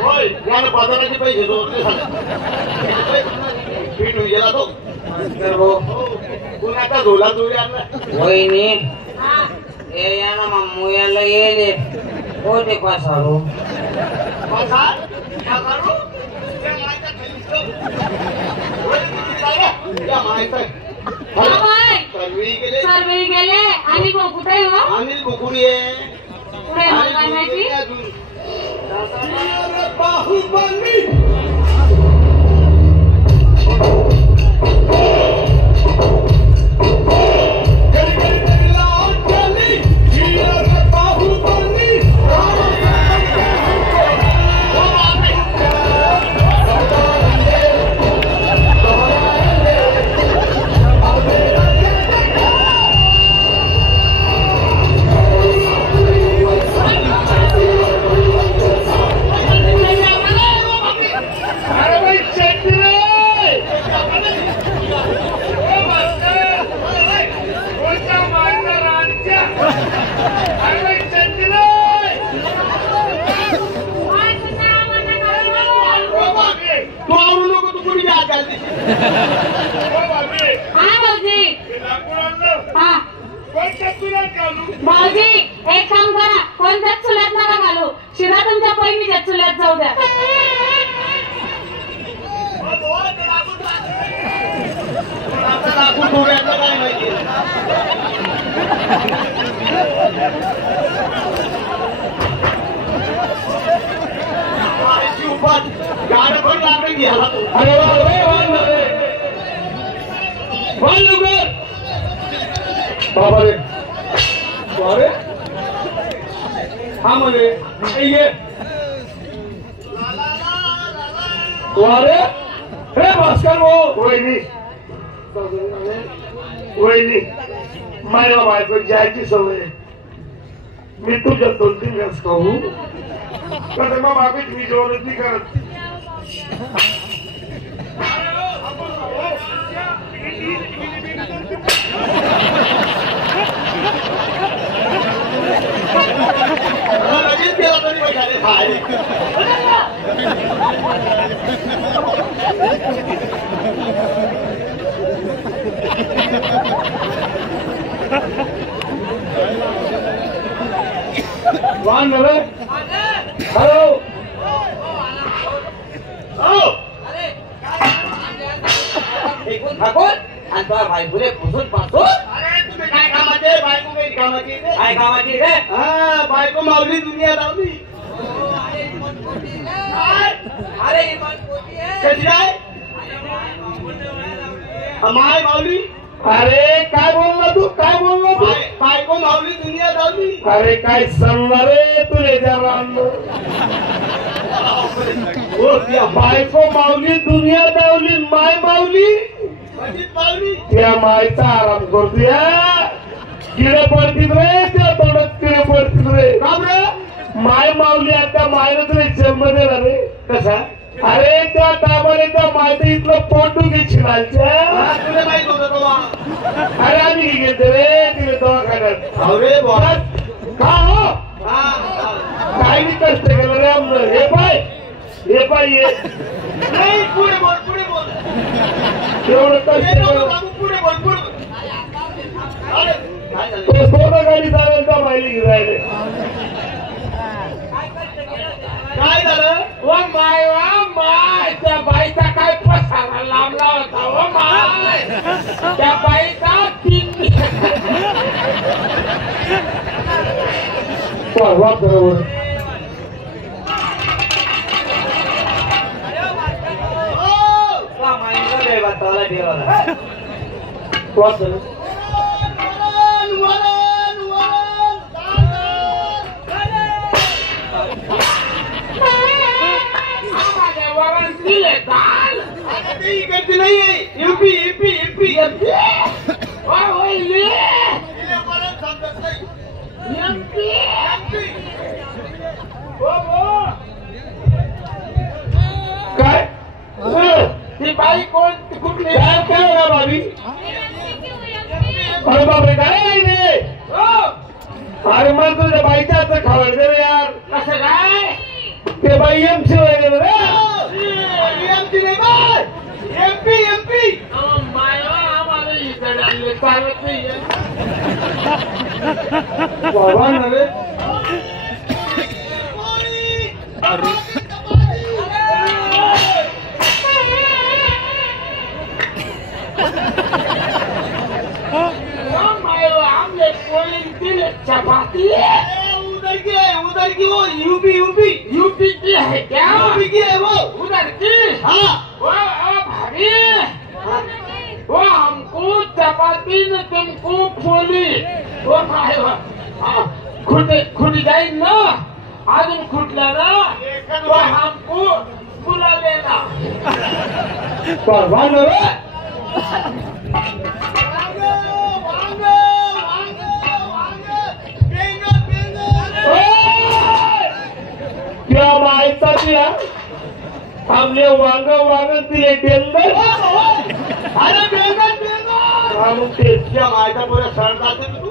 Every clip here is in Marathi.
होय याला बाजाराचे पैसे जोडले पीठ गेला तो कुणाचा झोला चोरी आणला वहिनी ए या ना मामू याला ये कोटे पासारू पासार क्या करू त्या मायचा खलीच त्या मायचा सर्वे गेले आणि कुठे अनिल बुकुडी आहे पुढे मागायची बाहुबली भाऊजी एक काम करा कोणत्याच चुल्यात नका घालू शिरा तुमच्या बहिणीच्या चुल्यात जाऊ द्या बाबा रे अरे हा मध्ये ये अरे हे भास्कर वो वहिनी माझ्या बायको जायची सवय मी तुझ्या 2-3 वेळेस कहू तर मग बाबी मी जोडती करत वन हेलो ठाकूर आणि तुझा भाई पुरे पुसून पासून अरे तुम्ही काय कामाचे बायको काही कामाची काय कामाची रे हा बायको मावली दुनिया लावली अरे कधी काय माय मावली अरे काय बोलला तू काय बोलला तू बायको मावली दुनिया लावली अरे काय सांगणार रे तुले बायको मावली दुनिया दावली माय मावली त्या मायचा आराम करतोय किडे पडतील रे त्या तोंडात किडे पडतील रे काम रे माय मावली आता मायला तुला जन्म दिला रे कसा अरे त्या टायमाने त्या मायचं इथलं पोटू घे छिनालच्या तुला माहित होतं अरे आम्ही गेलो रे तिने दवाखान्यात अरे का हो काही कष्ट केलं रे आमचं हे पाय ये पुढे बोल एवढं कष्ट पुढे बोल सोनं गाडी चालेल का माहिती राहिले काय झालं वा माय त्या बाईचा काय पसारा लांबला होता वा माय त्या बाईचा 3 वा बरोबर काय ती बाई कोण कुठली काय बाबी अरे बापरे काय रे अरे मग तुझ्या बाईच्या हातचं खावड दे यार कसं काय एमसी वगैरे रे एमसी नाही बा एमपी एमपी आम्हाला इकडे आणले चालत नाही बाबा ना रे आमले पोळी दिले चपाती उधर की वो यूपी यूपी यूपी की है क्या यूपी की है वो उधर की हाँ वो भाभी वो हमको चपाती न तुमको पोली वो खुट जाए ना अजून खुटला ना तो हमको बुला लेना बाबा ना रे क्या माहिती दिया हमने वांग दिले टेंडर अरे बेंगल हम ते क्या माहिती पूरा सर जाते तू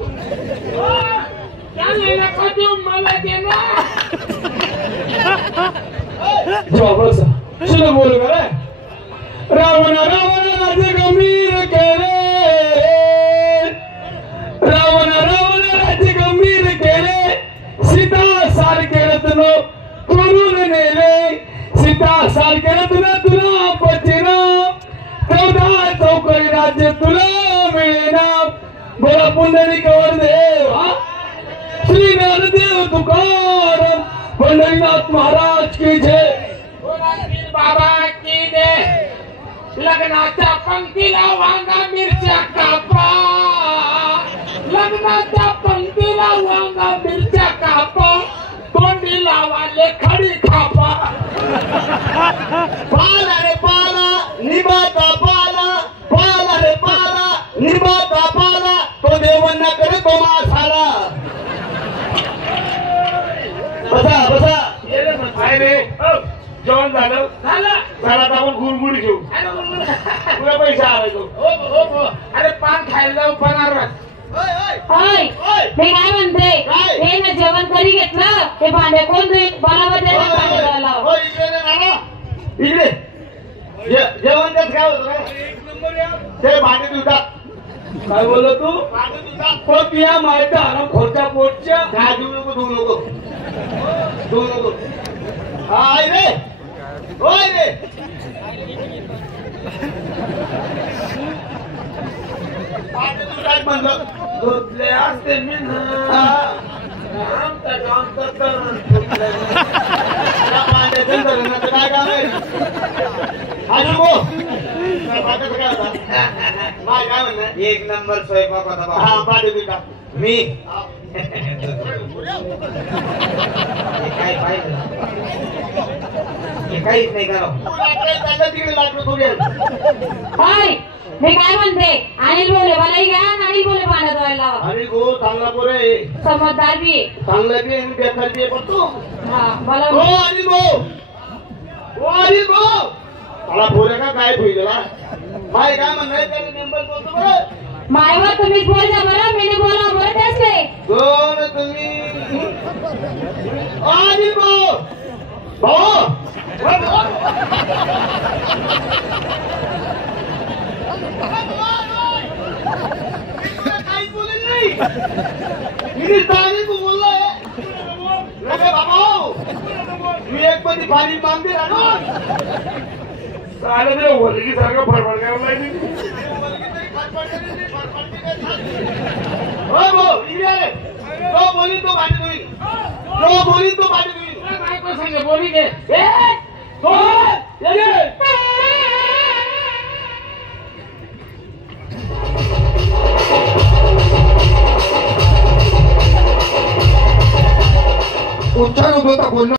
क्या लेना का तू मला देना जबरदस्त चलो बोलो रे रावण रावण राज्य गंभीर केले रावण रावण राज्य गंभीर केले सीता सारखे रत्न करून नेले सीता सारखे रत्न तुला पचिना 14 चौकडी राज्य तुला मिळेना बोला पुंडलिक देव श्री ज्ञानदेव तुकाराम पंढरीनाथ महाराज की जय बाबा की दे लग्नाच्या पंक्तीला वांगा मिरच्या कापा लग्नाच्या पंक्तीला वांगा मिरच्या कापा तोंडी लावाले खडी खापा पाला रे पाला निभाता पाला पाला रे पाला निभाता पाला तो देवांना करे तो मासाला बसा बसा काय रे जेवण झालं झालं चला आता आपण गुरमुडी घेऊ अरे बोल. तुला पैसे आणायचो हो. अरे पान खायला जाऊ बनारस होय मी काय म्हणते काय? हे ना जेवण करी घेतलं हे भांडे कोण धुईल बरोबर त्याने भांडे धुवायला हवं. इकडे नाना इकडे जेवण त्यात काय होतं ते भांडे तुझा काय बोलत तू भांडे तुझा पण या माहिती आराम खोरच्या पोटच्या काय धुवू नको हा आई रे होय रे भांडे तुझा म्हणलं धुतले असते मी हा आमचं काम तर भांड्याचं धरणाचं काय काम आहे आणि गो भांड्याचं काय होता काय म्हणणं एक नंबर स्वयंपाक होता हा भांडे तुझा मी हे काय पाहिजे हे काहीच नाही करा तिकडे लागलो थोडी होय मी काय म्हणते अनिल बोले मलाही घ्या आणि अनिल बोले भांडे धुवायला हवं. आणि गो चांगला पोरे समजदार बी आहे. चांगला बी आणि बेकार बी पण तू हा मला हो आणि गो मला पोरे का काय होईल माय काय म्हणणं त्याने नंबर बोलतो बरं मायवर तुम्हीच बोलता बरं मी नाही बोला बरं त्याच काय दोन तुम्ही आणि गो भाऊ काहीच बोलेल नाही मी ताणी तू बोललाय रे बाबा मी एक मध्ये पाणी मागते ना चालेल रे वरगी सारखं फडफड करायला लागली हो भाऊ इकडे तो बोली तो भांडी धुईल तो बोली तो भांडी धुईल बायको सांगे बोली घे उच्चार होत होता बोलणं